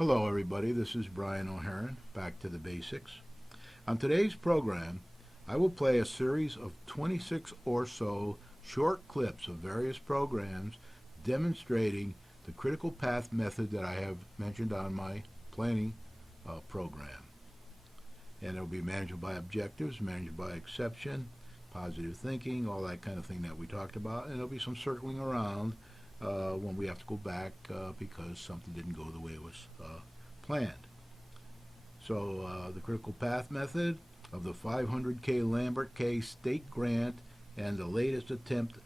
Hello everybody, this is Brian O'Haron, back to the basics. On today's program, I will play a series of 26 or so short clips of various programs demonstrating the critical path method that I have mentioned on my planning program. And it will be managed by objectives, managed by exception, positive thinking, all that kind of thing that we talked about, and there'll be some circling around when we have to go back because something didn't go the way it was planned. So the critical path method of the 500K Lambert K state grant and the latest attempt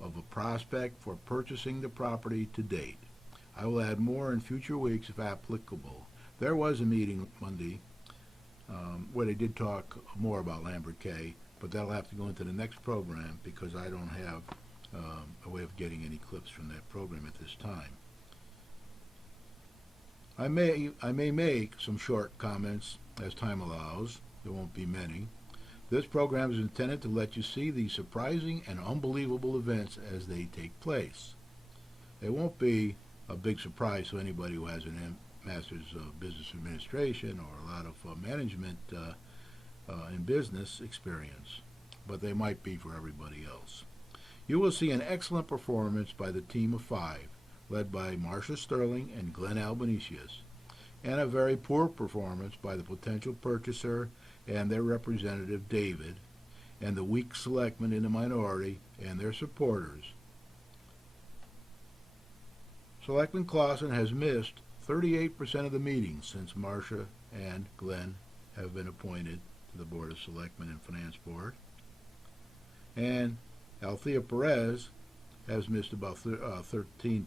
of a prospect for purchasing the property to date. I will add more in future weeks if applicable. There was a meeting Monday where they did talk more about Lambert K, but that'll have to go into the next program because I don't have a way of getting any clips from that program at this time. I may make some short comments as time allows. There won't be many. This program is intended to let you see these surprising and unbelievable events as they take place. It won't be a big surprise to anybody who has a Master's of Business Administration or a lot of management in business experience, but they might be for everybody else. You will see an excellent performance by the team of 5, led by Marcia Sterling and Glenn Albanesius, and a very poor performance by the potential purchaser and their representative David, and the weak selectmen in the minority and their supporters. Selectman Clausen has missed 38% of the meetings since Marcia and Glenn have been appointed to the Board of Selectmen and Finance Board, and Althea Perez has missed about 13%.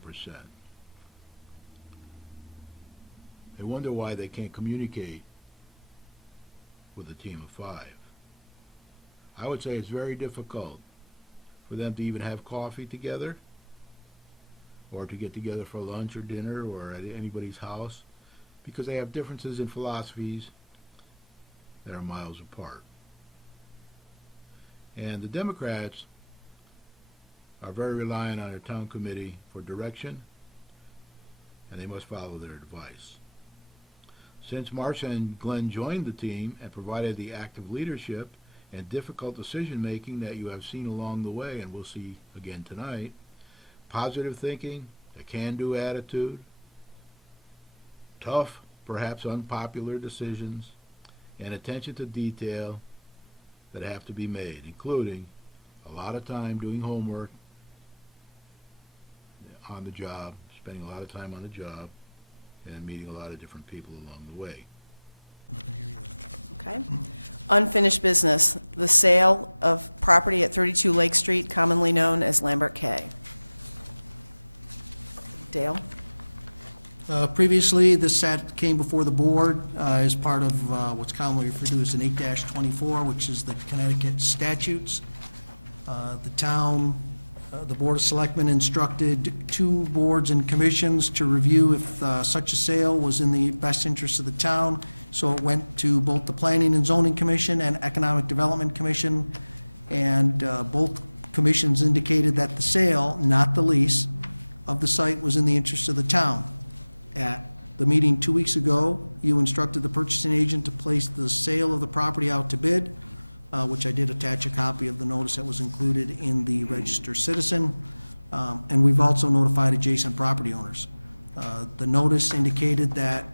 I wonder why they can't communicate with a team of 5. I would say it's very difficult for them to even have coffee together or to get together for lunch or dinner or at anybody's house because they have differences in philosophies that are miles apart. And the Democrats are very reliant on their town committee for direction, and they must follow their advice. Since Marcia and Glenn joined the team and provided the active leadership and difficult decision-making that you have seen along the way and will see again tonight, positive thinking, a can-do attitude, tough, perhaps unpopular decisions, and attention to detail that have to be made, including a lot of time doing homework on the job, spending a lot of time on the job, and meeting a lot of different people along the way. Okay. Unfinished business, the sale of property at 32 Lake Street, commonly known as Lambert K. Dale? Previously, this came before the board as part of what's commonly referred to as an 8-24, which is the Connecticut statutes. The town, the Board of Selectmen instructed 2 boards and commissions to review if such a sale was in the best interest of the town. So it went to both the Planning and Zoning Commission and Economic Development Commission, and both commissions indicated that the sale, not the lease, of the site was in the interest of the town. At the meeting 2 weeks ago, you instructed the purchasing agent to place the sale of the property out to bid, which I did attach a copy of the notice that was included in the Register Citizen, and we've also notified adjacent property owners. The notice indicated that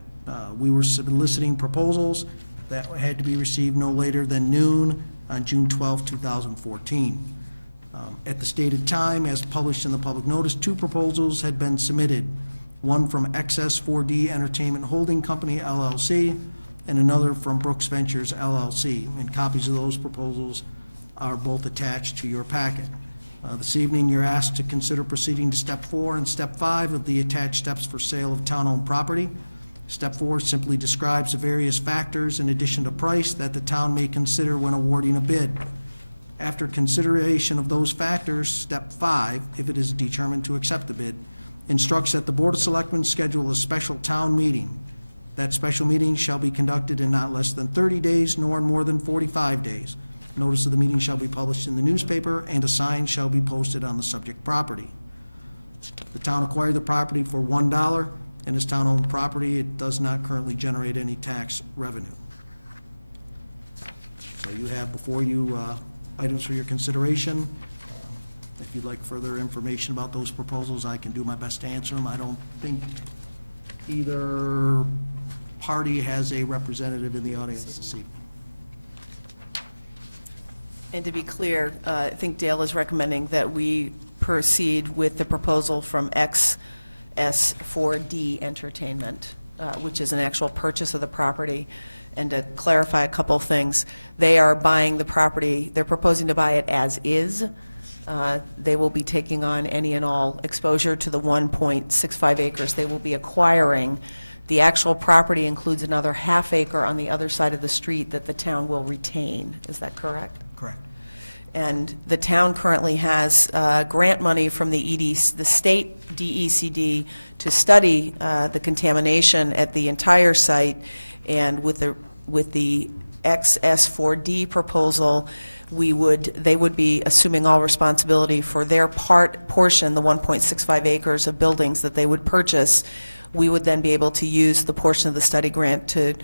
we were soliciting proposals that had to be received no later than noon on June 12, 2014. At the stated time, as published in the public notice, 2 proposals had been submitted, one from XS4D Entertainment Holding Company, LLC, and another from Brooks Ventures, LLC, and copies of those proposals are both attached to your packet. This evening, you're asked to consider proceeding to Step 4 and Step 5 of the attached steps for sale of town-owned property. Step 4 simply describes the various factors in addition to price that the town may consider when awarding a bid. After consideration of those factors, Step 5, if it is determined to accept the bid, instructs that the Board of Selectmen schedule a special town meeting. That special meeting shall be conducted in not less than 30 days, nor in more than 45 days. Notice of the meeting shall be published in the newspaper, and a sign shall be posted on the subject property. The town acquired the property for $1, and is town-owned property. It does not currently generate any tax revenue. So you have before you items for your consideration. If you'd like further information about those proposals, I can do my best to answer them. I don't think either party has a representative in the audience this evening. And to be clear, I think Dale is recommending that we proceed with the proposal from XS4D Entertainment, which is an actual purchase of the property. And to clarify a couple of things, they are buying the property, they're proposing to buy it as is. They will be taking on any and all exposure to the 1.65 acres. They will be acquiring. The actual property includes another half acre on the other side of the street that the town will retain. Is that correct? Correct. And the town currently has grant money from the state DECD to study the contamination at the entire site. And with the XS4D proposal, they would be assuming all responsibility for their portion, the 1.65 acres of buildings that they would purchase. We would then be able to use the portion of the study grant to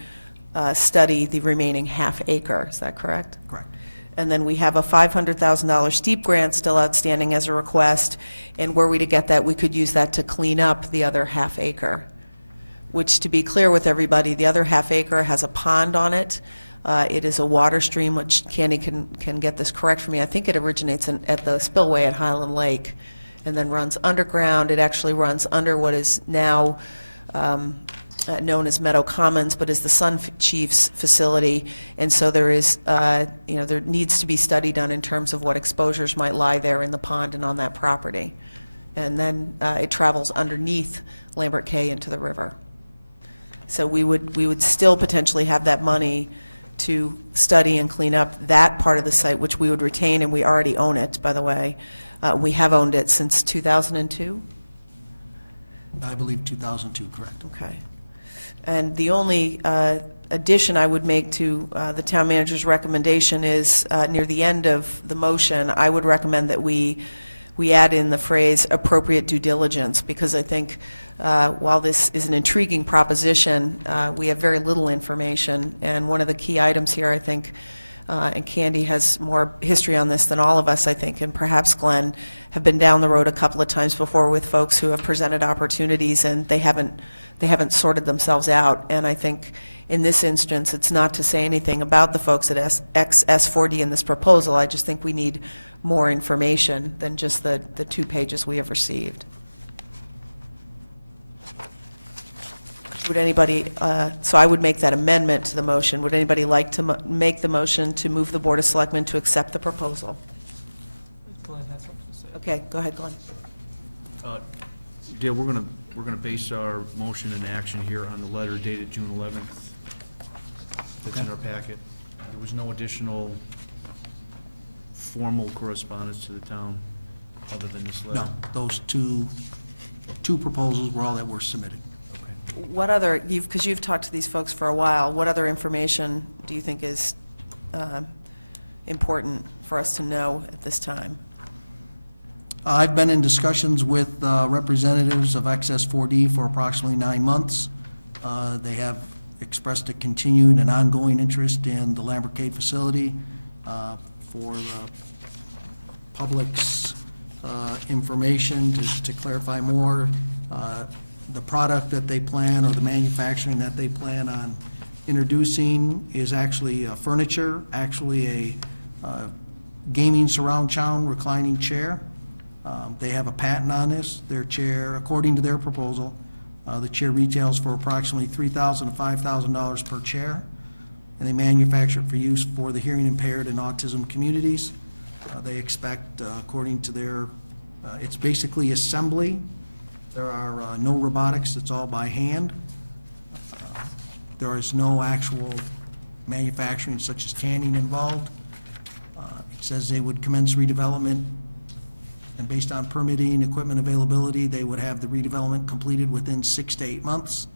study the remaining half acre. Is that correct? Correct. And then we have a $500,000 steep grant still outstanding as a request, and were we to get that, we could use that to clean up the other half acre, which, to be clear with everybody, the other half acre has a pond on it. It is a water stream, which Candy can get this correct for me. I think it originates at the spillway at Highland Lake and then runs underground. It actually runs under what is now known as Meadow Commons, but is the Sun Chiefs facility. And so there is, there needs to be study done in terms of what exposures might lie there in the pond and on that property. And then it travels underneath Lambert Cay into the river. So we would still potentially have that money to study and clean up that part of the site, which we would retain, and we already own it, by the way. We have owned it since 2002? I believe 2002, correct. Okay. And the only addition I would make to the town manager's recommendation is near the end of the motion, I would recommend that we add in the phrase appropriate due diligence, because I think while this is an intriguing proposition, we have very little information. And one of the key items here, I think, and Candy has more history on this than all of us, I think, and perhaps Glenn, have been down the road a couple of times before with folks who have presented opportunities and they haven't sorted themselves out. And I think in this instance, it's not to say anything about the folks at XS4D in this proposal. I just think we need more information than just the 2 pages we have received. Would anybody, so I would make that amendment to the motion. Would anybody like to make the motion to move the Board of Selectmen to accept the proposal? Glenn has something to say. Okay, go ahead, Glenn. Dale, we're gonna base our motion and action here on the letter dated June 11th that's in our packet. There was no additional formal correspondence to the town other than this letter? No, those two proposals were all that were submitted. What other, because you've talked to these folks for a while, what other information do you think is important for us to know at this time? I've been in discussions with representatives of XS4D for approximately 9 months. They have expressed a continued and ongoing interest in the Lambert Cay facility for the public's information to clarify more. The product that they plan, or the manufacturing that they plan on introducing, is actually furniture, actually a gaming surround sound reclining chair. They have a patent on this. Their chair, according to their proposal, the chair retails for approximately $3,000 to $5,000 per chair, and they manufacture it for use for the hearing impaired and autism communities. They expect, according to their, it's basically assembly. There are no robotics, it's all by hand. There is no actual manufacturing such as tanning involved. It says they would commence redevelopment, and based on permitting, equipment availability, they would have the redevelopment completed within 6 to 8 months.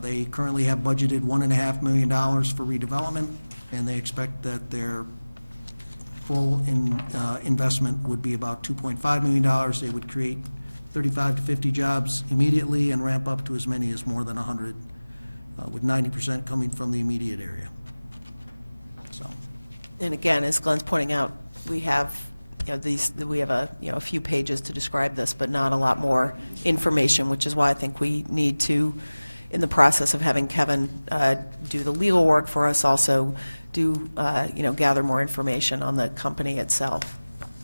They currently have budgeted $1.5 million for redevelopment, and they expect that their full investment would be about $2.5 million. They would create 35 to 50 jobs immediately and ramp up to as many as more than 100, with 90% coming from the immediate area. So, And again, as Glenn's pointing out, we have, we have a few pages to describe this, but not a lot more information, which is why I think we need to, in the process of having Kevin do the legal work for us, also do, gather more information on the company itself.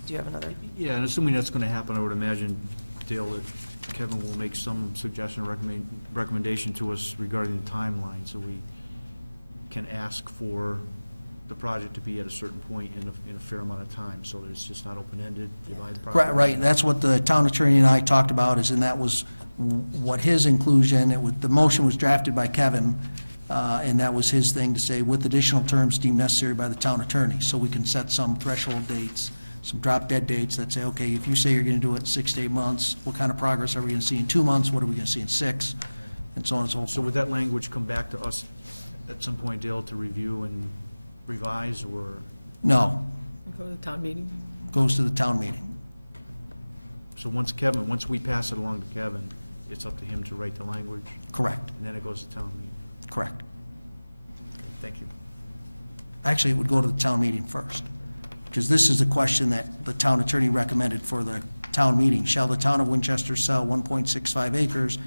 Do you have another? Yeah, and assuming that's going to happen, I would imagine, Dale, that Kevin will make some suggestion or recommendation to us regarding the timeline, so we can ask for the project to be at a certain point in a fair amount of time, so that it's just not open-ended, divide the project. right, that's what the town attorney and I talked about, and that was what his inclusion, the motion was drafted by Kevin, and that was his thing to say, with additional terms deemed necessary by the town attorney, so we can set some threshold dates, some drop-dead dates that say, okay, if you say you're going to do it in 6 to 8 months, what kind of progress are we going to see in 2 months, what are we going to see in 6, and so on and so forth. So would that language come back to us at some point, Dale, to review and revise, or? No, Go to the town meeting. goes to the town meeting. So once we pass it along to Kevin, it's up to him to write the language, Correct, and then it goes to town meeting? correct. Thank you. Actually, it would go to the town meeting first, because this is the question that the town attorney recommended for the town meeting. Shall the town of Winchester sell 1.65 acres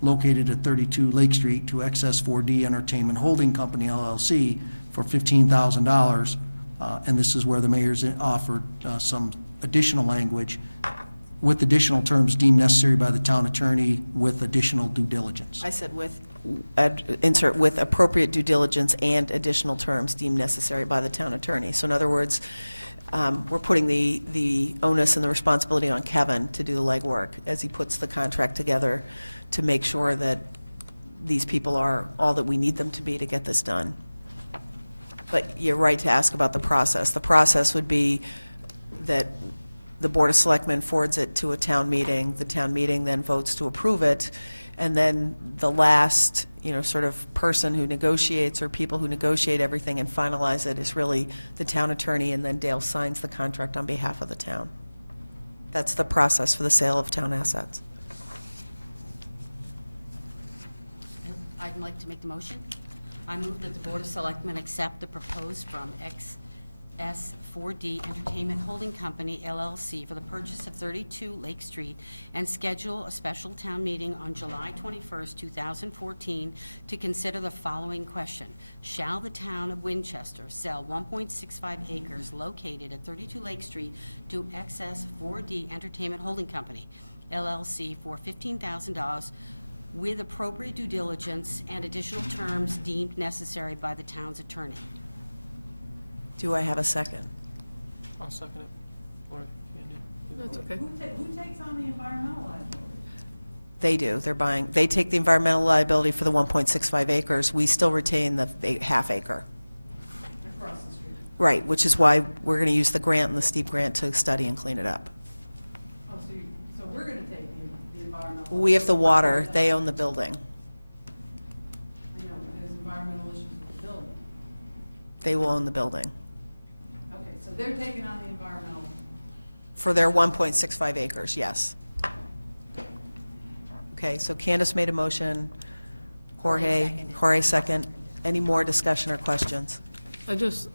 located at 32 Lake Street to XS4D Entertainment Holding Company LLC for $15,000? And this is where the mayor's offered some additional language with additional terms deemed necessary by the town attorney with additional due diligence. I said insert with appropriate due diligence and additional terms deemed necessary by the town attorney. So in other words, we're putting the onus and the responsibility on Kevin to do the legwork as he puts the contract together to make sure that these people are all that we need them to be to get this done. But you're right to ask about the process. The process would be that the Board of Selectmen forwards it to a town meeting, the town meeting then votes to approve it, and then the last, sort of person who negotiates or people who negotiate everything and finalize it is really the town attorney, and then Dale signs the contract on behalf of the town. That's the process for the sale of town assets. I'd like to make the motion. I move that the Board of Selectmen accept the proposed from XS4D Entertainment Holding Company, LLC, for the purchase of 32 Lake Street and schedule a special town meeting on July 21st, 2014 to consider the following question. Shall the town of Winchester sell 1.65 acres located at 32 Lake Street to XS4D Entertainment Holding Company, LLC, for $15,000 with appropriate due diligence and additional terms deemed necessary by the town's attorney? Do I have a second? I'll second it. Or Andy. That's okay. Who takes on the environmental liability? They do. They take the environmental liability for the 1.65 acres. We still retain the half acre. Across the street. Right, which is why we're going to use the grant and the steep grant to study and clean it up. Oh, so we're going to take the environmental. We have the water, they own the building. I know, but there's environmental issues with the building. They will own the building Okay, so they're taking on the environmental. for their 1.65 acres, yes. Okay, so Candace made a motion, Jorge second. Any more discussion or questions? I just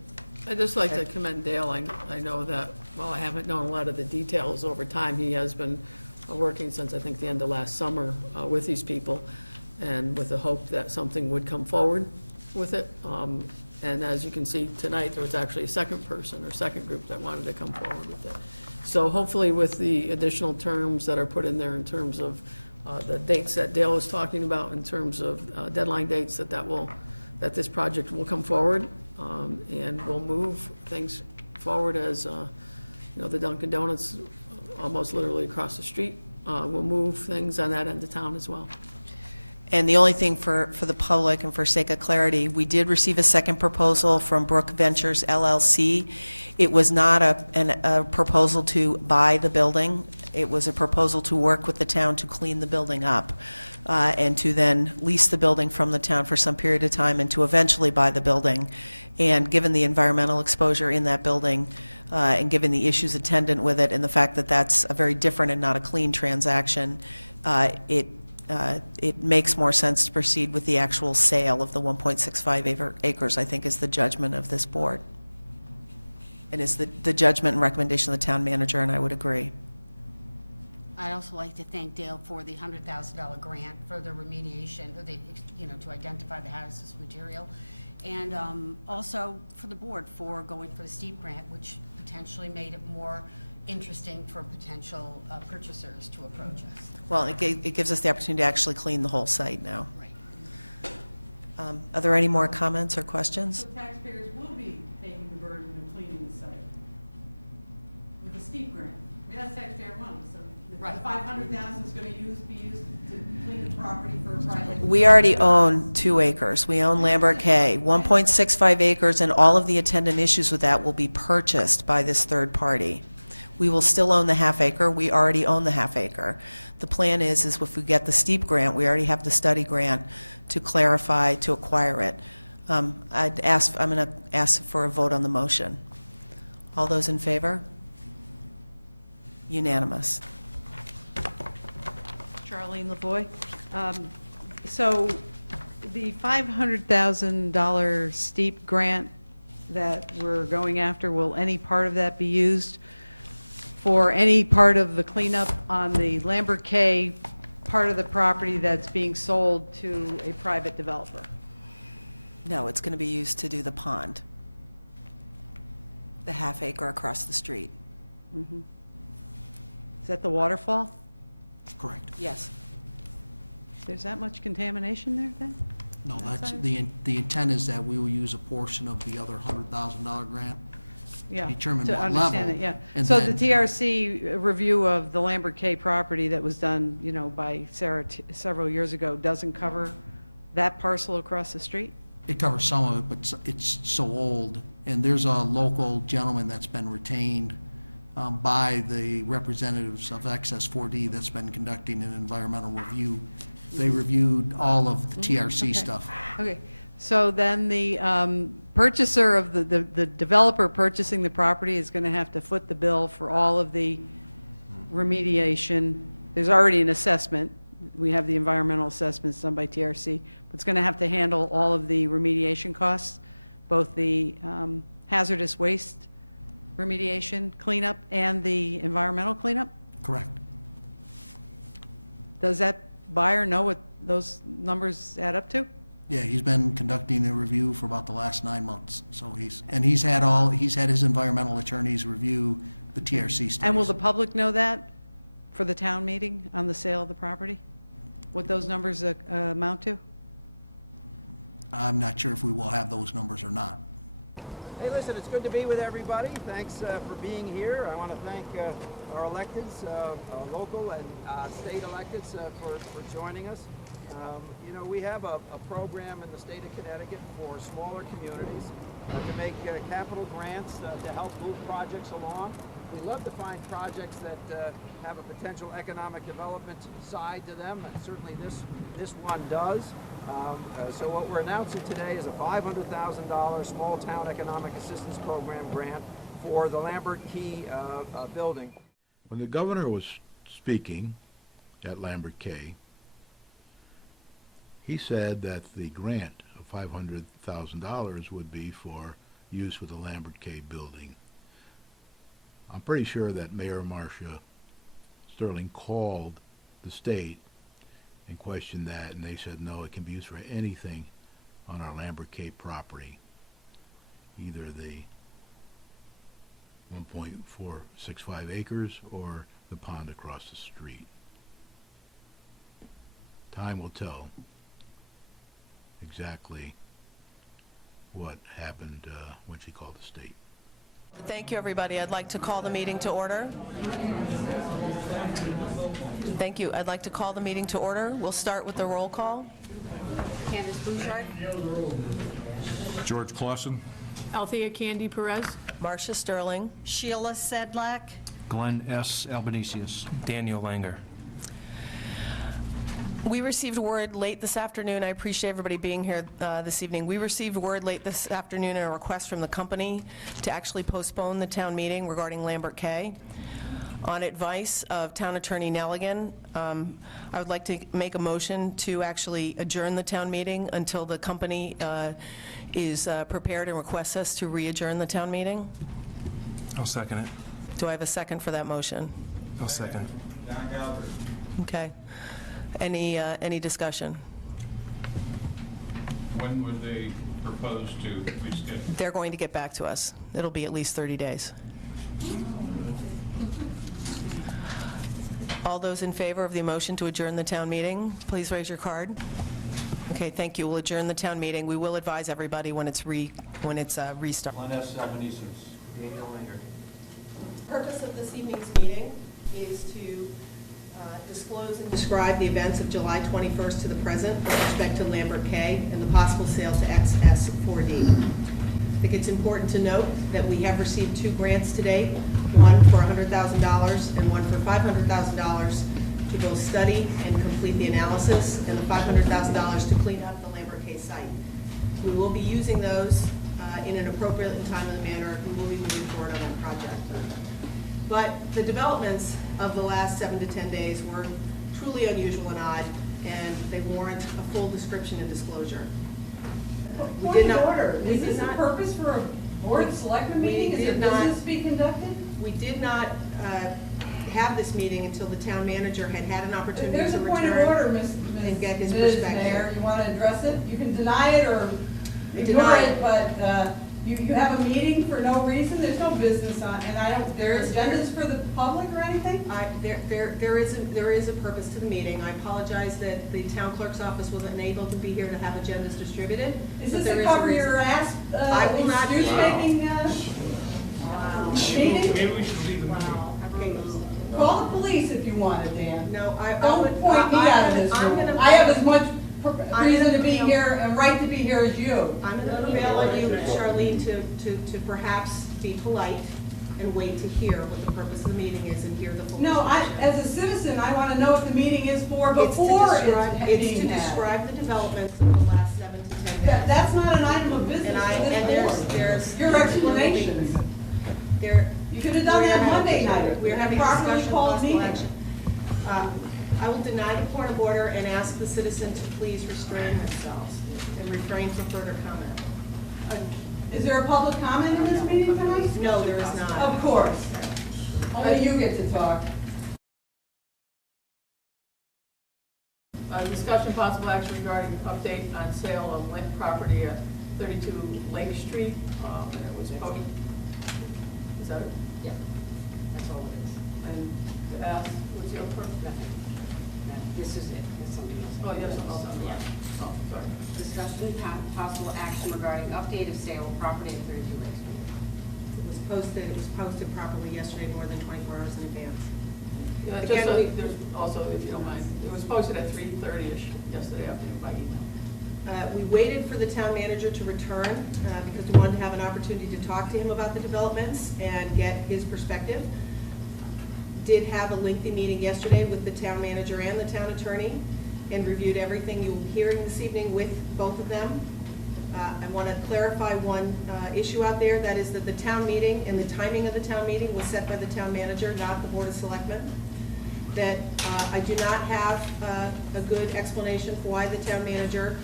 like to commend Dale. I know that, well, I haven't known a lot of the details over time. He has been working since, I think, the end of last summer with these people, and with the hope that something would come forward with it. And as you can see tonight, there was actually a second person or second group that wanted to come forward with it. So hopefully with the additional terms that are put in there in terms of the dates that Dale was talking about, in terms of deadline dates, that this project will come forward, and we'll move things forward as, the Dunkin' Donuts almost literally across the street. We'll move things on that end of town as well. And the only thing for the public and for sake of clarity, we did receive a second proposal from Brook Ventures LLC. It was not a proposal to buy the building. It was a proposal to work with the town to clean the building up and to then lease the building from the town for some period of time and to eventually buy the building. And given the environmental exposure in that building, and given the issues attendant with it and the fact that that's a very different and not a clean transaction, it makes more sense to proceed with the actual sale of the 1.65 acres, I think, is the judgment of this board. And is the judgment and recommendation of the town manager, and I would agree. I'd also like to thank Dale for the $100,000 grant for the remediation, to identify the hazardous material. And also for the board for going for the steep grant, which potentially made it more interesting for potential purchasers to approach us. Well, it gives us the opportunity to actually clean the whole site now. Right. Are there any more comments or questions? So taxpayers will be taking the burden of cleaning the site with a steep grant. I mean, that's taxpayer money, so the Right. 500,000 is going to be used to clean the property for a private. We already own 2 acres. We own Lambert K. 1.65 acres, and all of the attendant issues with that will be purchased by this third party. We will still own the half acre. We already own the half acre. The plan is if we get the steep grant, we already have the study grant to clarify, to acquire it. I'm going to ask for a vote on the motion. All those in favor? Unanimous. Charlene Lavoy. So the $500,000 steep grant that we're going after, will any part of that be used for any part of the cleanup on the Lambert K part of the property that's being sold to a private developer? No, it's going to be used to do the pond, the half acre across the street. Is that the waterfall? Correct. Yes. There's that much contamination there then? No, that's, Outside? the intent is that we will use a portion of the other $100,000 grant. Yeah. Determine to what understand level, it, yeah. and So the then- TRC review of the Lambert K property that was done, by Sarah several years ago doesn't cover that parcel across the street? It covers some of it, but it's so old, and there's a local gentleman that's been retained by the representatives of Access 4D that's been conducting an environmental review. They reviewed all of the TRC Okay. stuff. Okay, so then the purchaser of the developer purchasing the property is going to have to foot the bill for all of the remediation. There's already an assessment. We have the environmental assessments done by TRC, but it's going to have to handle all of the remediation costs, both the hazardous waste remediation cleanup and the environmental cleanup? Correct. Does that buyer know what those numbers add up to? Yeah, he's been conducting a review for about the last 9 months, so he's had his environmental attorneys review the TRC studies. And will the public know that for the town meeting on the sale of the property? What those numbers amount to? I'm not sure if we will have those numbers or not. Hey, listen, it's good to be with everybody. Thanks for being here. I want to thank our electeds, local and state electeds for joining us. We have a program in the state of Connecticut for smaller communities to make capital grants to help move projects along. We love to find projects that have a potential economic development side to them, and certainly this one does. So what we're announcing today is a $500,000 small town economic assistance program grant for the Lambert Key building. When the governor was speaking at Lambert K, he said that the grant of $500,000 would be for use with the Lambert K building. I'm pretty sure that Mayor Marcia Sterling called the state and questioned that, and they said no, it can be used for anything on our Lambert K property, either the 1.465 acres or the pond across the street. Time will tell exactly what happened when she called the state. Thank you, everybody. I'd like to call the meeting to order. Thank you. I'd like to call the meeting to order. We'll start with the roll call. Candace Bouchard? George Clausen. Althea Candy Perez? Marcia Sterling. Sheila Sedlak? Glenn S. Albanesius. Daniel Langer. We received word late this afternoon, I appreciate everybody being here this evening. We received word late this afternoon and a request from the company to actually postpone the town meeting regarding Lambert K. On advice of Town Attorney Nelligan, I would like to make a motion to actually adjourn the town meeting until the company is prepared and requests us to re-adjourn the town meeting. I'll second it. Do I have a second for that motion? I'll second. Okay. Any discussion? When would they propose to reschedule? They're going to get back to us. It'll be at least 30 days. All those in favor of the motion to adjourn the town meeting, please raise your card. Okay, thank you. We'll adjourn the town meeting. We will advise everybody when it's restart. 1S76. Purpose of this evening's meeting is to disclose and describe the events of July 21st to the present with respect to Lambert K and the possible sale to XS4D. I think it's important to note that we have received 2 grants to date, one for $100,000 and one for $500,000 to both study and complete the analysis, and the $500,000 to clean up the Lambert K site. We will be using those in an appropriate and timely manner, and we'll be moving forward on that project. But the developments of the last 7 to 10 days were truly unusual and odd, and they warrant a full description and disclosure. We did not. Order. Is this a purpose for a board of selectmen meeting? Is there business to be conducted? We did not have this meeting until the town manager had had an opportunity There's to a return. point of order, and get his Ms. perspective. Mayor. You want to address it? You can deny it or ignore Deny it, but you have a meeting for no reason. There's no business on, and I don't. There are agendas for the public or anything. There is a purpose to the meeting. I apologize that the town clerk's office wasn't able to be here to have agendas distributed. Is but this there to is a cover reason. your ass? I will not. Excuse-making meeting? Maybe we should leave the meeting. Call the police if you want it, Dan. No, I Don't would. point me out of this room. I have as much reason to be here and right to be here as you. I'm going to prevail on you, Charlene, to perhaps be polite and wait to hear what the purpose of the meeting is and hear the full. No, as a citizen, I want to know what the meeting is for before it's It's to being had. describe the developments of the last 7 to 10 days. That's not an item of business And for this there's board. Your explanations. You could have done that Monday night. We're having Properly discussion called possible meeting. action. I will deny the point of order and ask the citizen to please restrain themselves and refrain from further comment. Is there a public comment in this meeting tonight? No, there is not. Of course. Only you get to talk. Discussion possible action regarding update on sale of land property at 32 Lake Street. And it was posted. Is that it? Yeah, that's all it is. And to ask, what's your purpose? Nothing. No, this is it. There's something else. Oh, yes, Yeah. oh, sorry. Discussion, possible action regarding update of sale of property at 32 Lake Street. It was posted properly yesterday, more than 24 hours in advance. Yeah, Again, just, there's also, if you don't mind, it was posted at 3:30ish yesterday afternoon by email. We waited for the town manager to return because we wanted to have an opportunity to talk to him about the developments and get his perspective. Did have a lengthy meeting yesterday with the town manager and the town attorney and reviewed everything you're hearing this evening with both of them. I want to clarify one issue out there, that is that the town meeting and the timing of the town meeting was set by the town manager, not the Board of Selectmen. That I do not have a good explanation for why the town manager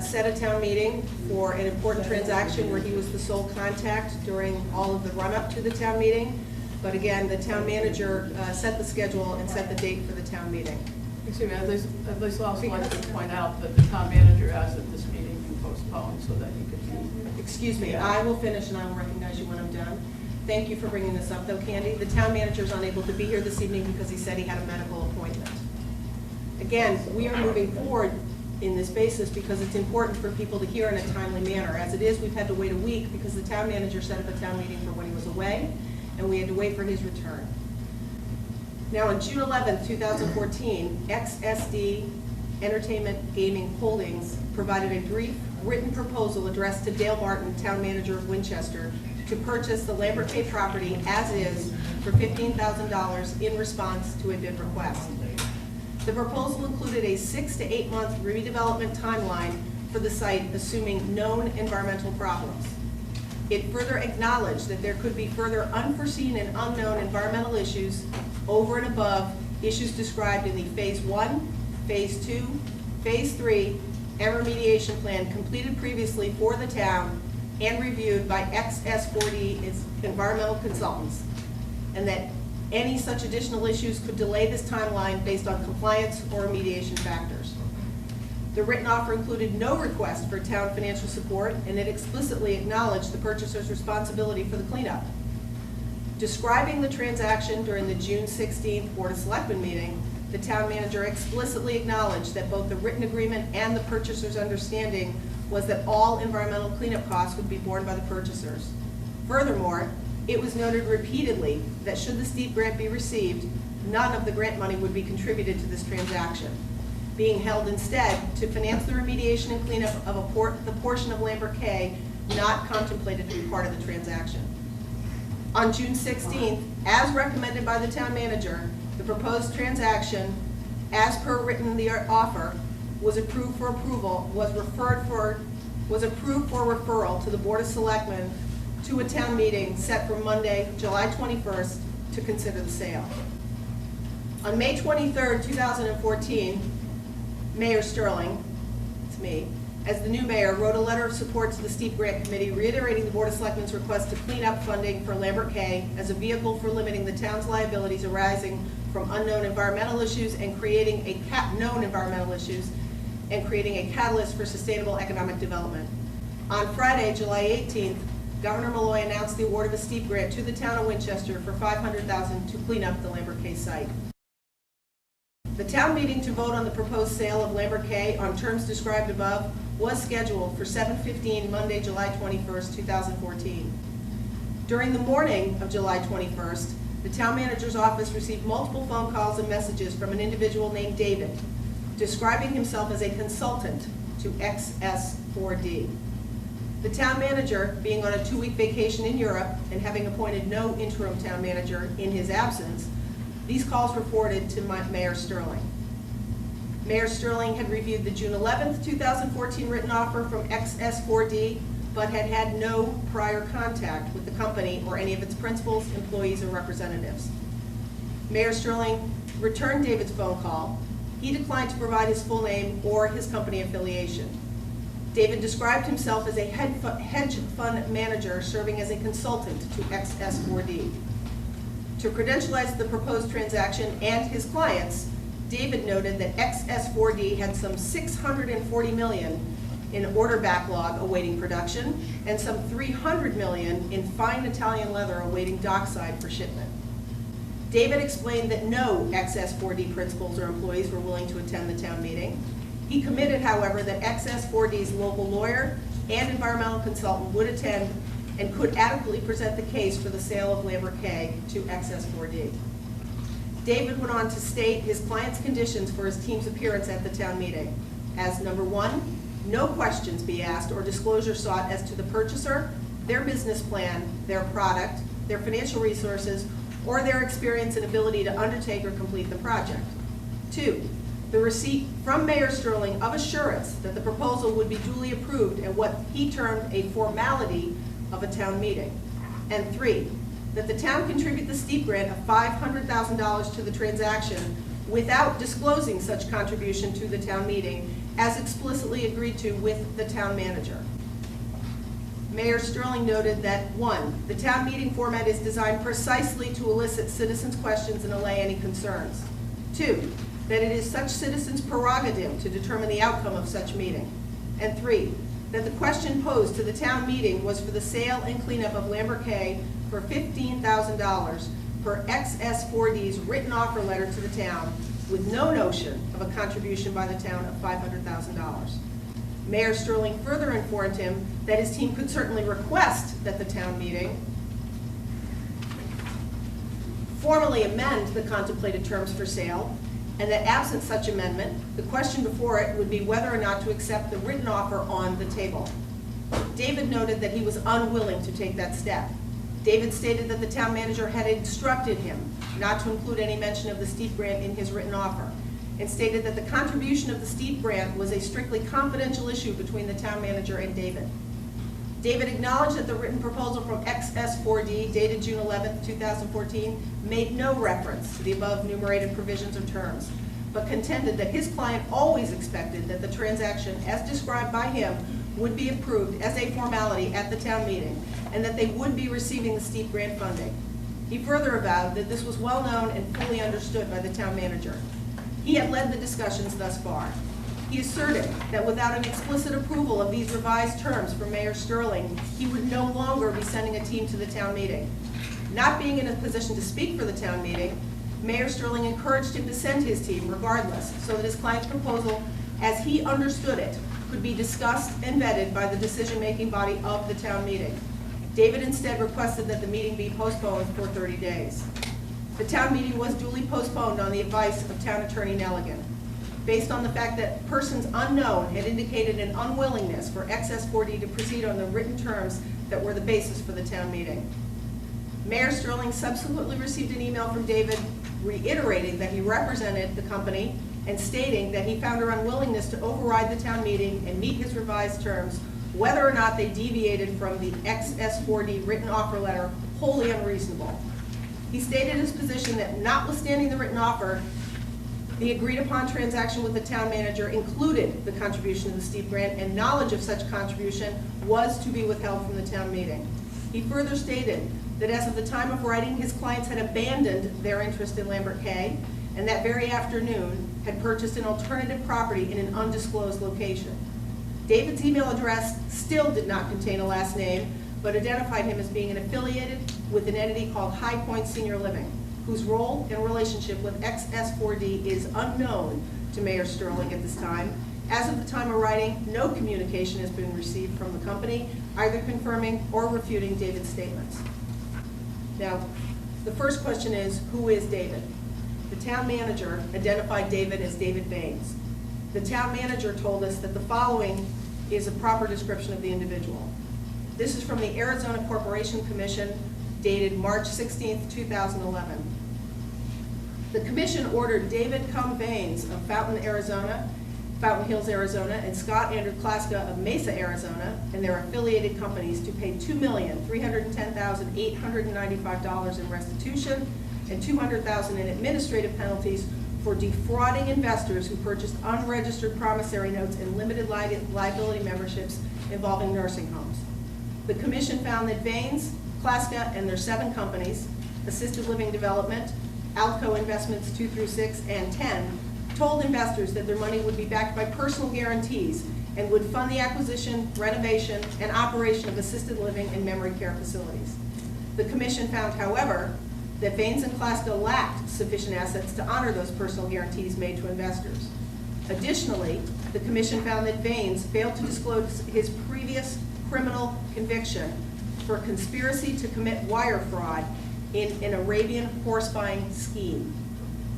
set a town meeting for an important transaction where he was the sole contact during all of the run-up to the town meeting. But again, the town manager set the schedule and set the date for the town meeting. Excuse me, I'd also like to point out that the town manager asked that this meeting be postponed so that he could be. Excuse me, I will finish and I will recognize you when I'm done. Thank you for bringing this up though, Candy. The town manager is unable to be here this evening because he said he had a medical appointment. Again, we are moving forward in this basis because it's important for people to hear in a timely manner. As it is, we've had to wait a week because the town manager set up a town meeting for when he was away, and we had to wait for his return. Now, on June 11th, 2014, XSD Entertainment Gaming Holdings provided a brief written proposal addressed to Dale Martin, town manager of Winchester, to purchase the Lambert K property as is for $15,000 in response to a bid request. The proposal included a 6 to 8 month redevelopment timeline for the site, assuming known environmental problems. It further acknowledged that there could be further unforeseen and unknown environmental issues over and above issues described in the Phase 1, Phase 2, Phase 3, and remediation plan completed previously for the town and reviewed by XS4D, its environmental consultants, and that any such additional issues could delay this timeline based on compliance or remediation factors. The written offer included no request for town financial support, and it explicitly acknowledged the purchaser's responsibility for the cleanup. Describing the transaction during the June 16th Board of Selectmen meeting, the town manager explicitly acknowledged that both the written agreement and the purchaser's understanding was that all environmental cleanup costs would be borne by the purchasers. Furthermore, it was noted repeatedly that should the steep grant be received, none of the grant money would be contributed to this transaction, being held instead to finance the remediation and cleanup of the portion of Lambert K not contemplated to be part of the transaction. On June 16th, as recommended by the town manager, the proposed transaction, as per written in the offer, was approved for approval, was approved for referral to the Board of Selectmen to a town meeting set for Monday, July 21st, to consider the sale. On May 23rd, 2014, Mayor Sterling, it's me, as the new mayor, wrote a letter of support to the Steep Grant Committee reiterating the Board of Selectmen's request to clean up funding for Lambert K as a vehicle for limiting the town's liabilities arising from unknown environmental issues and creating known environmental issues and creating a catalyst for sustainable economic development. On Friday, July 18th, Governor Malloy announced the award of a steep grant to the town of Winchester for $500,000 to clean up the Lambert K site. The town meeting to vote on the proposed sale of Lambert K on terms described above was scheduled for 7:15 Monday, July 21st, 2014. During the morning of July 21st, the town manager's office received multiple phone calls and messages from an individual named David, describing himself as a consultant to XS4D. The town manager, being on a 2-week vacation in Europe and having appointed no interim town manager in his absence, these calls were forwarded to Mayor Sterling. Mayor Sterling had reviewed the June 11th, 2014 written offer from XS4D, but had had no prior contact with the company or any of its principals, employees, or representatives. Mayor Sterling returned David's phone call. He declined to provide his full name or his company affiliation. David described himself as a hedge fund manager serving as a consultant to XS4D. To credentialize the proposed transaction and his clients, David noted that XS4D had some $640 million in order backlog awaiting production and some $300 million in fine Italian leather awaiting dockside for shipment. David explained that no XS4D principals or employees were willing to attend the town meeting. He committed, however, that XS4D's local lawyer and environmental consultant would attend and could adequately present the case for the sale of Lambert K to XS4D. David went on to state his client's conditions for his team's appearance at the town meeting as, number one, no questions be asked or disclosure sought as to the purchaser, their business plan, their product, their financial resources, or their experience and ability to undertake or complete the project. Two, the receipt from Mayor Sterling of assurance that the proposal would be duly approved at what he termed a formality of a town meeting. And three, that the town contribute the steep grant of $500,000 to the transaction without disclosing such contribution to the town meeting as explicitly agreed to with the town manager. Mayor Sterling noted that, one, the town meeting format is designed precisely to elicit citizens' questions and allay any concerns. Two, that it is such citizens' prerogative to determine the outcome of such meeting. And three, that the question posed to the town meeting was for the sale and cleanup of Lambert K for $15,000 per XS4D's written offer letter to the town with no notion of a contribution by the town of $500,000. Mayor Sterling further informed him that his team could certainly request that the town meeting formally amend the contemplated terms for sale, and that absent such amendment, the question before it would be whether or not to accept the written offer on the table. David noted that he was unwilling to take that step. David stated that the town manager had instructed him not to include any mention of the steep grant in his written offer, and stated that the contribution of the steep grant was a strictly confidential issue between the town manager and David. David acknowledged that the written proposal from XS4D dated June 11, 2014 made no reference to the above enumerated provisions or terms, but contended that his client always expected that the transaction as described by him would be approved as a formality at the town meeting and that they would be receiving the steep grant funding. He further avowed that this was well known and fully understood by the town manager. He had led the discussions thus far. He asserted that without an explicit approval of these revised terms from Mayor Sterling, he would no longer be sending a team to the town meeting. Not being in a position to speak for the town meeting, Mayor Sterling encouraged him to send his team regardless, so that his client's proposal, as he understood it, could be discussed and vetted by the decision-making body of the town meeting. David instead requested that the meeting be postponed for 30 days. The town meeting was duly postponed on the advice of Town Attorney Nelligan, based on the fact that persons unknown had indicated an unwillingness for XS4D to proceed on the written terms that were the basis for the town meeting. Mayor Sterling subsequently received an email from David reiterating that he represented the company and stating that he found her unwillingness to override the town meeting and meet his revised terms, whether or not they deviated from the XS4D written offer letter, wholly unreasonable. He stated his position that notwithstanding the written offer, the agreed upon transaction with the town manager included the contribution of the steep grant, and knowledge of such contribution was to be withheld from the town meeting. He further stated that as of the time of writing, his clients had abandoned their interest in Lambert K, and that very afternoon had purchased an alternative property in an undisclosed location. David's email address still did not contain a last name, but identified him as being affiliated with an entity called High Point Senior Living, whose role and relationship with XS4D is unknown to Mayor Sterling at this time. As of the time of writing, no communication has been received from the company, either confirming or refuting David's statements. Now, the first question is, who is David? The town manager identified David as David Baines. The town manager told us that the following is a proper description of the individual. This is from the Arizona Corporation Commission dated March 16, 2011. The commission ordered David Baines of Fountain Hills, Arizona, and Scott Andrew Klaska of Mesa, Arizona, and their affiliated companies to pay $2,310,895 in restitution and $200,000 in administrative penalties for defrauding investors who purchased unregistered promissory notes and limited liability memberships involving nursing homes. The commission found that Baines, Klaska, and their 7 companies, Assisted Living Development, Alco Investments 2 through 6, and 10, told investors that their money would be backed by personal guarantees and would fund the acquisition, renovation, and operation of assisted living and memory care facilities. The commission found, however, that Baines and Klaska lacked sufficient assets to honor those personal guarantees made to investors. Additionally, the commission found that Baines failed to disclose his previous criminal conviction for conspiracy to commit wire fraud in an Arabian horse buying scheme.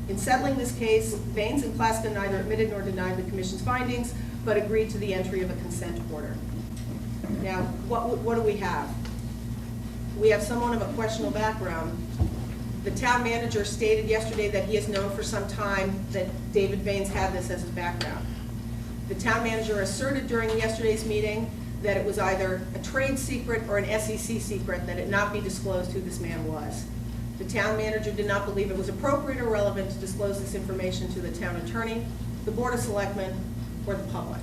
In settling this case, Baines and Klaska neither admitted nor denied the commission's findings, but agreed to the entry of a consent order. Now, what do we have? We have someone of a questionable background. The town manager stated yesterday that he has known for some time that David Baines had this as his background. The town manager asserted during yesterday's meeting that it was either a trade secret or an SEC secret, that it not be disclosed who this man was. The town manager did not believe it was appropriate or relevant to disclose this information to the town attorney, the Board of Selectmen, or the public.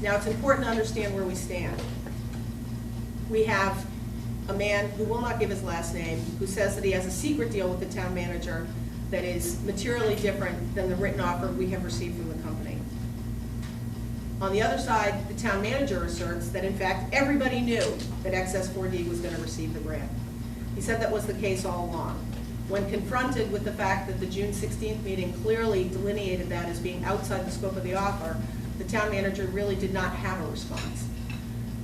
Now, it's important to understand where we stand. We have a man who will not give his last name, who says that he has a secret deal with the town manager that is materially different than the written offer we have received from the company. On the other side, the town manager asserts that in fact everybody knew that XS4D was going to receive the grant. He said that was the case all along. When confronted with the fact that the June 16th meeting clearly delineated that as being outside the scope of the offer, the town manager really did not have a response.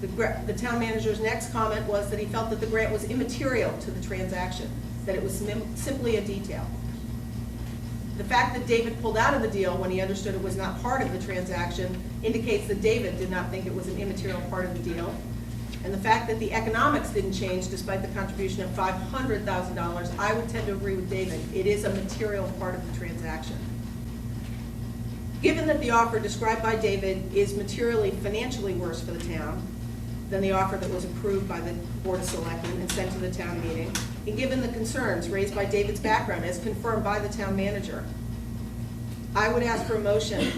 The town manager's next comment was that he felt that the grant was immaterial to the transaction, that it was simply a detail. The fact that David pulled out of the deal when he understood it was not part of the transaction indicates that David did not think it was an immaterial part of the deal. And the fact that the economics didn't change despite the contribution of $500,000, I would tend to agree with David. It is a material part of the transaction. Given that the offer described by David is materially financially worse for the town than the offer that was approved by the Board of Selectmen and sent to the town meeting, and given the concerns raised by David's background as confirmed by the town manager, I would ask for a motion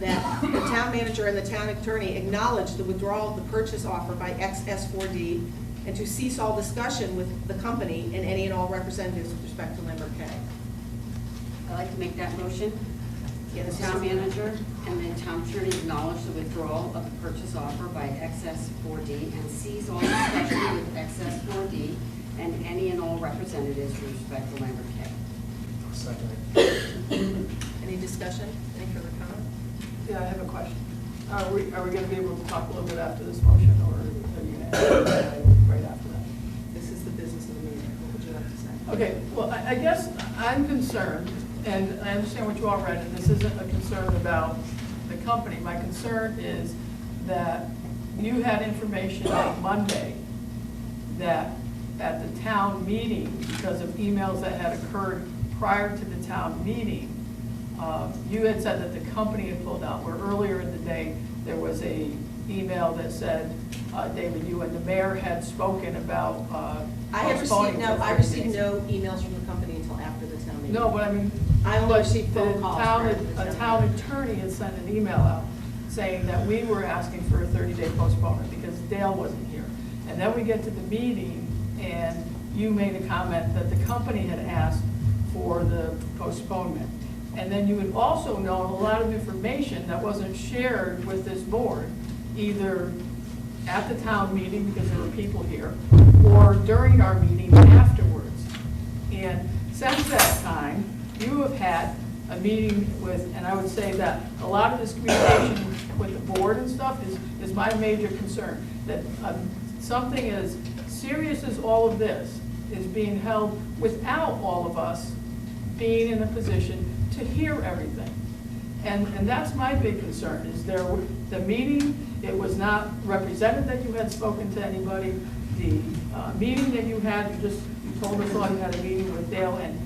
that the town manager and the town attorney acknowledge the withdrawal of the purchase offer by XS4D and to cease all discussion with the company and any and all representatives with respect to Lambert K. I'd like to make that motion. Yes. The town manager and the town attorney acknowledge the withdrawal of the purchase offer by XS4D and cease all discussion with XS4D and any and all representatives with respect to Lambert K. Second it. Any discussion? Any further comment? Yeah, I have a question. Are we going to be able to talk a little bit after this motion, or are you going to right after that? This is the business of the meeting. What would you like to say? Okay, well, I guess I'm concerned, and I understand what you all read, and this isn't a concern about the company. My concern is that you had information on Monday that at the town meeting, because of emails that had occurred prior to the town meeting, you had said that the company had pulled out, where earlier in the day, there was a email that said, David, you and the mayor had spoken about I postponing for 30 received days. no emails from the company until after the town meeting. No, but I mean. I only received phone the calls town- prior to the A town town meeting. attorney had sent an email out saying that we were asking for a 30-day postponement because Dale wasn't here. And then we get to the meeting, and you made a comment that the company had asked for the postponement. And then you had also known a lot of information that wasn't shared with this board, either at the town meeting, because there were people here, or during our meeting afterwards. And since that time, you have had a meeting with, and I would say that a lot of this communication with the board and stuff is my major concern, that something as serious as all of this is being held without all of us being in a position to hear everything. And that's my big concern, is the meeting, it was not represented that you had spoken to anybody. The meeting that you had, you told us all you had a meeting with Dale and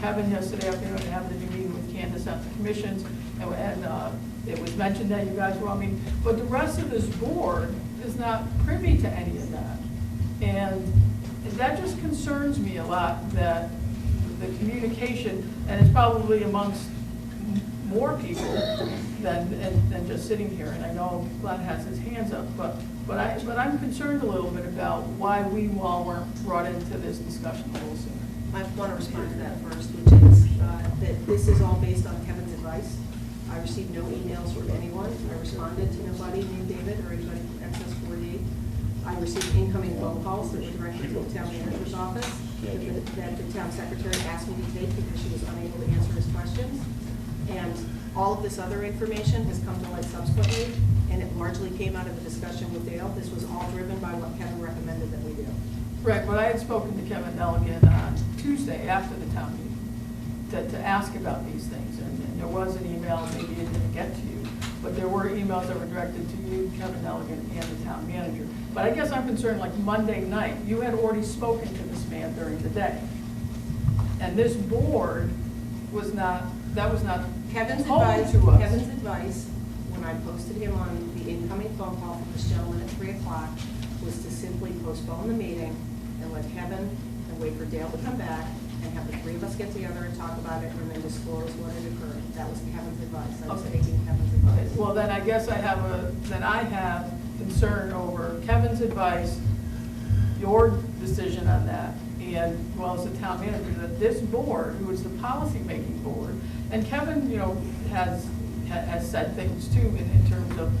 Kevin yesterday afternoon, and having a meeting with Candace at the commissions, and it was mentioned that you guys were on meeting, but the rest of this board is not privy to any of that. And that just concerns me a lot, that the communication, and it's probably amongst more people than just sitting here, and I know Glenn has his hands up, but I'm concerned a little bit about why we all weren't brought into this discussion a little sooner. I want to respond to that first, which is that this is all based on Kevin's advice. I received no emails from anyone. I responded to nobody named David or anybody from XS4D. I received incoming phone calls that were directed to the town manager's office that the town secretary asked me to take because she was unable to answer his questions. And all of this other information has come to light subsequently, and it largely came out of the discussion with Dale. This was all driven by what Kevin recommended that we do. Right, but I had spoken to Kevin Nelligan on Tuesday after the town meeting to ask about these things, and there was an email, maybe it didn't get to you, but there were emails that were directed to you, Kevin Nelligan, and the town manager. But I guess I'm concerned, like Monday night, you had already spoken to this man during the day, and this board was not Kevin's told advice, to us. Kevin's advice, when I posted him on the incoming phone call from this gentleman at 3 o'clock, was to simply postpone the meeting and let Kevin, and wait for Dale to come back, and have the three of us get together and talk about it, and then disclose what had occurred. That was Kevin's advice. I was Okay. taking Kevin's advice. Well, then I guess I have concern over Kevin's advice, your decision on that, and, well, as the town manager, that this board, who is the policy-making board, and Kevin, has said things too in terms of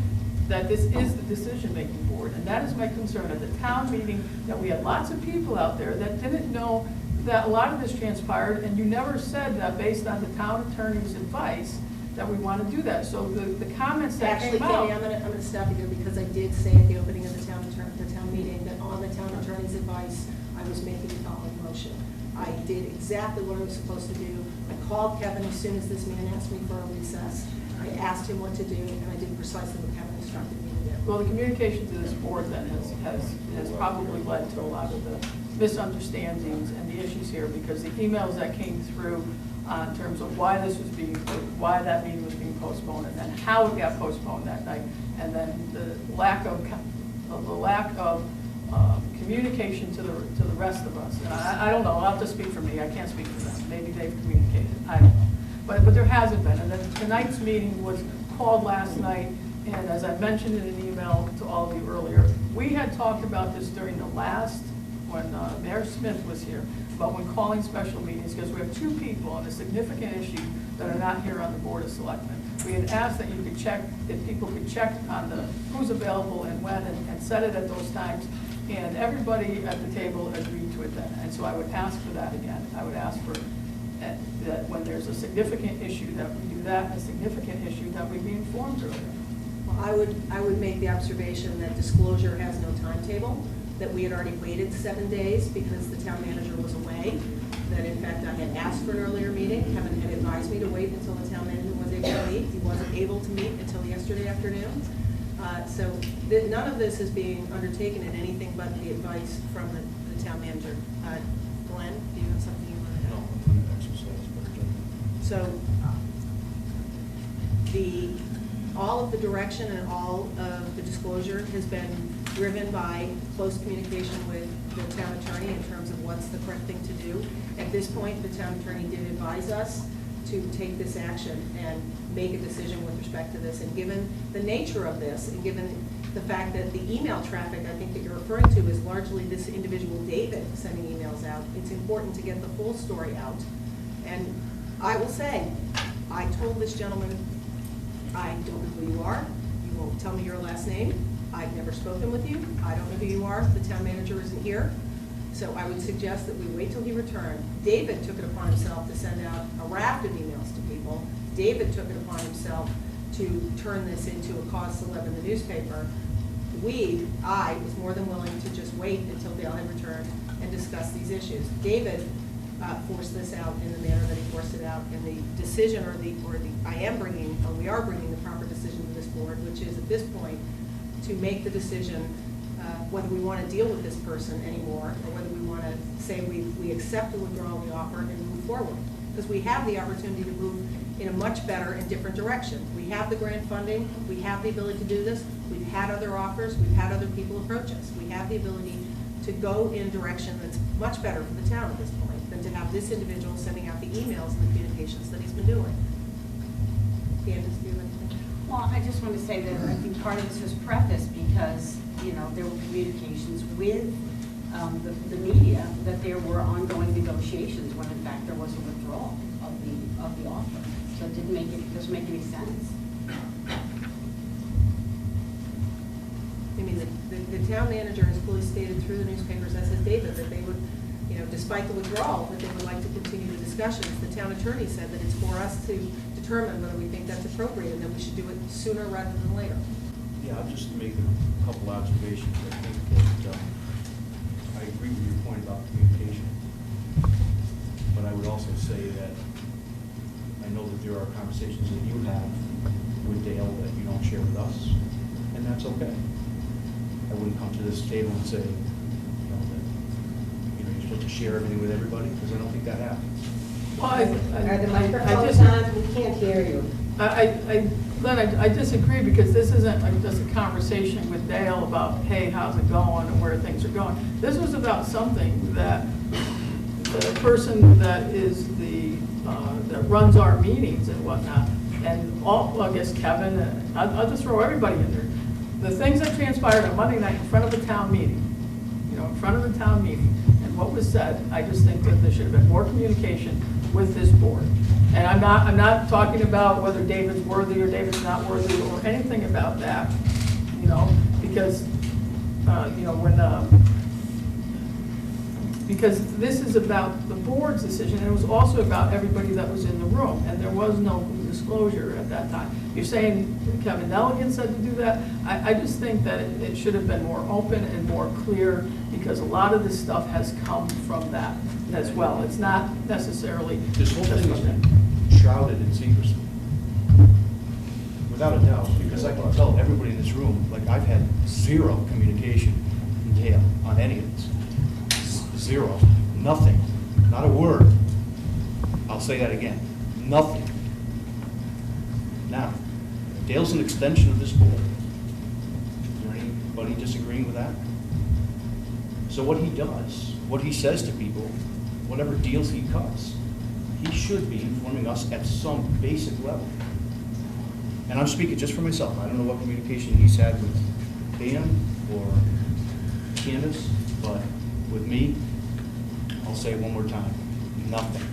that this is the decision-making board, and that is my concern. At the town meeting, that we had lots of people out there that didn't know that a lot of this transpired, and you never said that based on the town attorney's advice that we want to do that. So the comments that Actually, came out. Katie, I'm gonna stop you there, because I did say at the opening of the town meeting that on the town attorney's advice, I was making the following motion. I did exactly what I was supposed to do. I called Kevin as soon as this man asked me for a recess. I asked him what to do, and I did precisely what Kevin instructed me to do. Well, the communication to this board then has probably led to a lot of the misunderstandings and the issues here, because the emails that came through in terms of why this was why that meeting was being postponed, and then how it got postponed that night, and then the lack of communication to the rest of us. And I don't know, I'll have to speak for me, I can't speak for them, maybe they've communicated, I don't know. But there hasn't been, and then tonight's meeting was called last night, and as I mentioned in an email to all of you earlier, we had talked about this during the last, when Mayor Smith was here, about when calling special meetings, because we have two people on a significant issue that are not here on the Board of Selectmen. We had asked that you could check, if people could check on who's available and when, and set it at those times, and everybody at the table agreed to it then. And so I would ask for that again. I would ask for that when there's a significant issue, that we do that, and a significant issue, that we be informed earlier. Well, I would make the observation that disclosure has no timetable, that we had already waited 7 days because the town manager was away, that in fact I had asked for an earlier meeting. Kevin had advised me to wait until the town manager was able to meet. He wasn't able to meet until yesterday afternoon. So none of this is being undertaken in anything but the advice from the town manager. Glenn, do you have something you want to add? No, I'm going to exercise better judgment. So all of the direction and all of the disclosure has been driven by close communication with the town attorney in terms of what's the correct thing to do. At this point, the town attorney did advise us to take this action and make a decision with respect to this. And given the nature of this, and given the fact that the email traffic I think that you're referring to is largely this individual David sending emails out, it's important to get the full story out. And I will say, I told this gentleman, I don't know who you are. You won't tell me your last name. I've never spoken with you. I don't know who you are. The town manager isn't here. So I would suggest that we wait till he returned. David took it upon himself to send out a raft of emails to people. David took it upon himself to turn this into a cause celeb in the newspaper. I was more than willing to just wait until Dale had returned and discuss these issues. David forced this out in the manner that he forced it out, and the decision, we are bringing the proper decision to this board, which is at this point to make the decision whether we want to deal with this person anymore, or whether we want to say we accept the withdrawal of the offer and move forward. Because we have the opportunity to move in a much better and different direction. We have the grant funding, we have the ability to do this, we've had other offers, we've had other people approach us. We have the ability to go in a direction that's much better for the town at this point than to have this individual sending out the emails and the communications that he's been doing. Candace, do you have anything? Well, I just want to say that I think part of this was prefaced because, there were communications with the media that there were ongoing negotiations when in fact there was a withdrawal of the offer. So it doesn't make any sense. I mean, the town manager has fully stated through the newspapers, as has David, that they would, despite the withdrawal, that they would like to continue the discussions. The town attorney said that it's for us to determine whether we think that's appropriate and that we should do it sooner rather than later. Yeah, I'll just make a couple observations. I think that I agree with your point about communication. But I would also say that I know that there are conversations that you have with Dale that you don't share with us, and that's okay. I wouldn't come to this table and say, that you're supposed to share everything with everybody, because I don't think that happens. Well, Are the I microphones just, on? We can't hear you. Glenn, I disagree, because this isn't like just a conversation with Dale about, hey, how's it going and where things are going. This was about something that the person that is that runs our meetings and whatnot, and I guess Kevin, and I'll just throw everybody in there. The things that transpired on Monday night in front of a town meeting, in front of the town meeting, and what was said, I just think that there should have been more communication with this board. And I'm not talking about whether David's worthy or David's not worthy or anything about that, because, because this is about the board's decision, and it was also about everybody that was in the room, and there was no disclosure at that time. You're saying Kevin Nelligan said to do that? I just think that it should have been more open and more clear, because a lot of this stuff has come from that as well. It's not necessarily This whole just thing from that. is shrouded in secrecy. Without a doubt, because I can tell everybody in this room, like, I've had zero communication from Dale on any of this. Zero. Nothing. Not a word. I'll say that again, nothing. Now, Dale's an extension of this board. Is there anybody disagreeing with that? So what he does, what he says to people, whatever deals he cuts, he should be informing us at some basic level. And I'm speaking just for myself. I don't know what communication he's had with Dan or Candace, but with me, I'll say it one more time, nothing.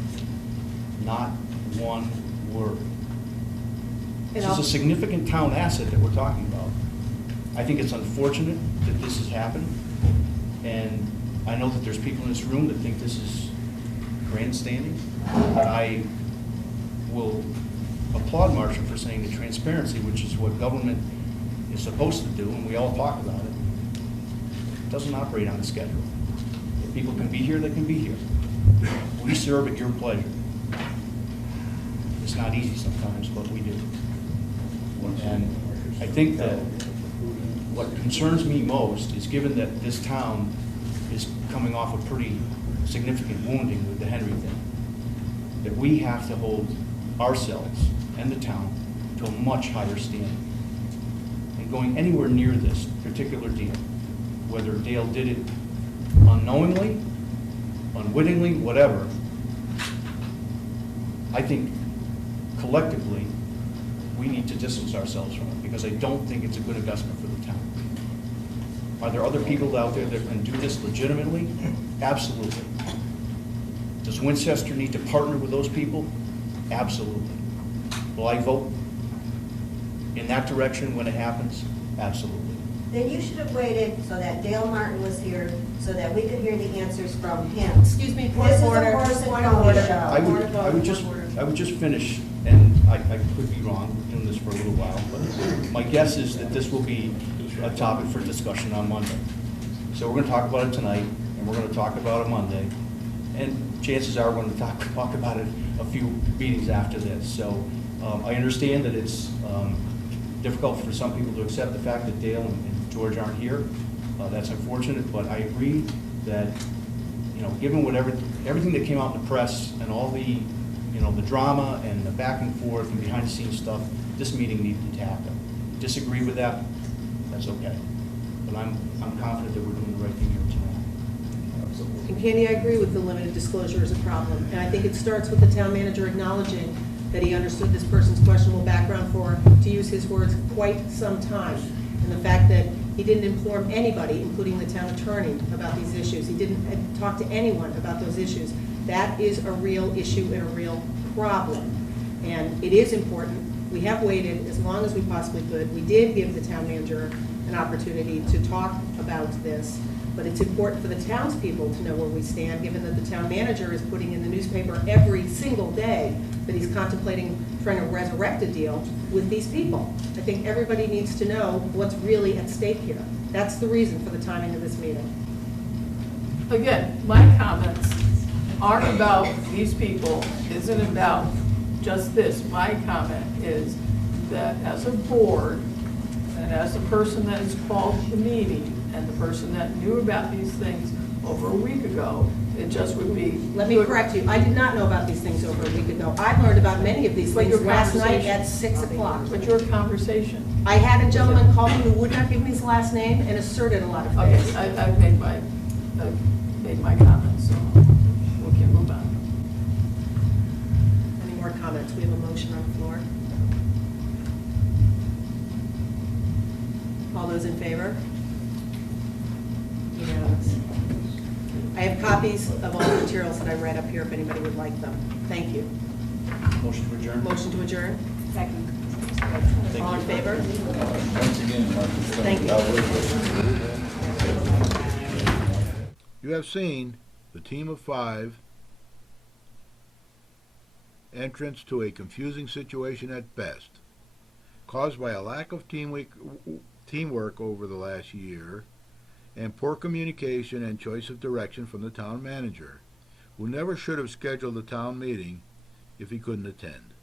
Not one word. This is a significant town asset that we're talking about. I think it's unfortunate that this has happened, and I know that there's people in this room that think this is grandstanding. I will applaud Marcia for saying the transparency, which is what government is supposed to do, and we all talk about it. It doesn't operate on a schedule. If people can be here, they can be here. We serve at your pleasure. It's not easy sometimes, but we do. And I think that what concerns me most is, given that this town is coming off a pretty significant wounding with the Henry thing, that we have to hold ourselves and the town to a much higher standard. And going anywhere near this particular deal, whether Dale did it unknowingly, unwittingly, whatever, I think collectively we need to distance ourselves from it, because I don't think it's a good investment for the town. Are there other people out there that can do this legitimately? Absolutely. Does Winchester need to partner with those people? Absolutely. Will I vote in that direction when it happens? Absolutely. Then you should have waited so that Dale Martin was here, so that we could hear the answers from him. Excuse me, point This of is a order. horse and Point of pony order. show. I would just finish, and I could be wrong, we're doing this for a little while, but my guess is that this will be a topic for discussion on Monday. So we're going to talk about it tonight, and we're going to talk about it Monday, and chances are we're going to talk about it a few meetings after this. So I understand that it's difficult for some people to accept the fact that Dale and George aren't here. That's unfortunate, but I agree that, given everything that came out in the press and all the, the drama and the back and forth and behind the scenes stuff, this meeting needed to happen. Disagree with that? That's okay. But I'm confident that we're doing the right thing here tonight. And Candy, I agree with the limited disclosure is a problem. And I think it starts with the town manager acknowledging that he understood this person's questionable background for, to use his words, quite some time. And the fact that he didn't inform anybody, including the town attorney, about these issues. He didn't talk to anyone about those issues. That is a real issue and a real problem. And it is important. We have waited as long as we possibly could. We did give the town manager an opportunity to talk about this, but it's important for the townspeople to know where we stand, given that the town manager is putting in the newspaper every single day that he's contemplating trying to resurrect a deal with these people. I think everybody needs to know what's really at stake here. That's the reason for the timing of this meeting. Again, my comments aren't about these people, isn't about just this. My comment is that as a board, and as a person that has called the meeting, and the person that knew about these things over a week ago, it just would be... Let me correct you. I did not know about these things over a week ago. I learned about many of these things last night at 6 o'clock. But your conversation. I had a gentleman call me who would not give me his last name and asserted a lot of things. Okay, I've made my comments, so we can move on. Any more comments? We have a motion on the floor. All those in favor? Unanimous. I have copies of all the materials that I read up here if anybody would like them. Thank you. Motion to adjourn? Motion to adjourn? Second. All in favor? Once again, Marcus, Thank you. You have seen the team of 5 entrance to a confusing situation at best, caused by a lack of teamwork over the last year, and poor communication and choice of direction from the town manager, who never should have scheduled a town meeting if he couldn't attend,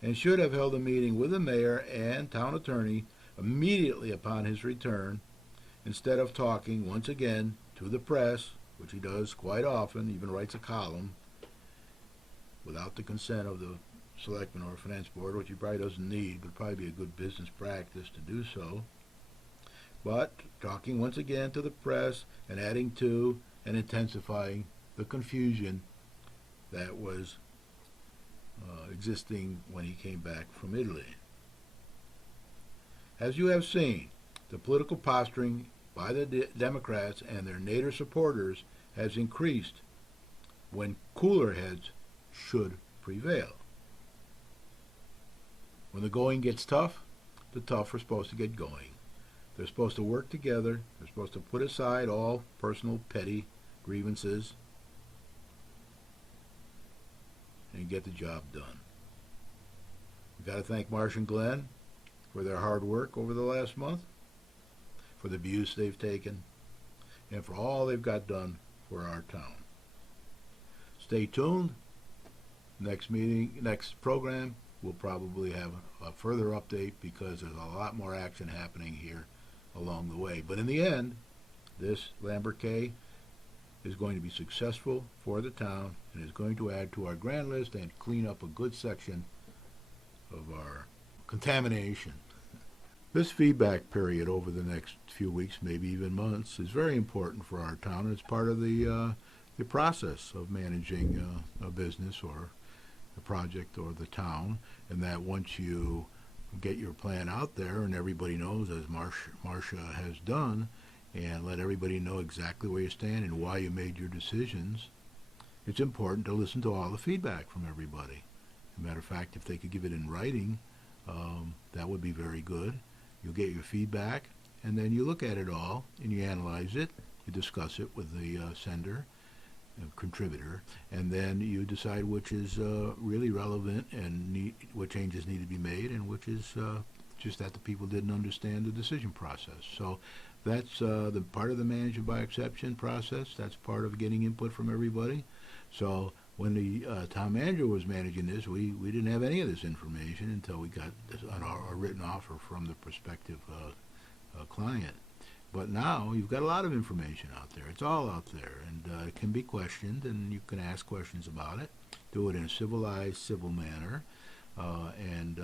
and should have held a meeting with the mayor and town attorney immediately upon his return, instead of talking once again to the press, which he does quite often, even writes a column, without the consent of the selectmen or finance board, which he probably doesn't need, but probably be a good business practice to do so. But talking once again to the press and adding to and intensifying the confusion that was existing when he came back from Italy. As you have seen, the political posturing by the Democrats and their Nader supporters has increased when cooler heads should prevail. When the going gets tough, the tough are supposed to get going. They're supposed to work together. They're supposed to put aside all personal petty grievances and get the job done. We've got to thank Marsh and Glenn for their hard work over the last month, for the abuse they've taken, and for all they've got done for our town. Stay tuned. Next meeting, next program, we'll probably have a further update because there's a lot more action happening here along the way. But in the end, this Lambert K is going to be successful for the town and is going to add to our grand list and clean up a good section of our contamination. This feedback period over the next few weeks, maybe even months, is very important for our town. It's part of the process of managing a business or a project or the town, and that once you get your plan out there and everybody knows, as Marcia has done, and let everybody know exactly where you stand and why you made your decisions, it's important to listen to all the feedback from everybody. As a matter of fact, if they could give it in writing, that would be very good. You'll get your feedback, and then you look at it all, and you analyze it, you discuss it with the sender, contributor, and then you decide which is really relevant and what changes need to be made, and which is just that the people didn't understand the decision process. So that's the part of the management by exception process. That's part of getting input from everybody. So when the town manager was managing this, we didn't have any of this information until we got a written offer from the prospective client. But now you've got a lot of information out there. It's all out there, and it can be questioned, and you can ask questions about it. Do it in a civilized, civil manner, and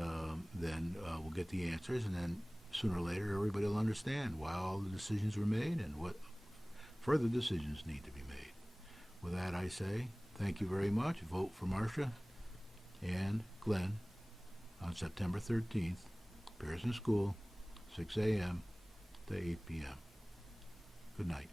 then we'll get the answers, and then sooner or later everybody will understand why all the decisions were made and what further decisions need to be made. With that, I say thank you very much. Vote for Marcia and Glenn on September 13th, Pearson School, 6 a.m. to 8 p.m. Good night.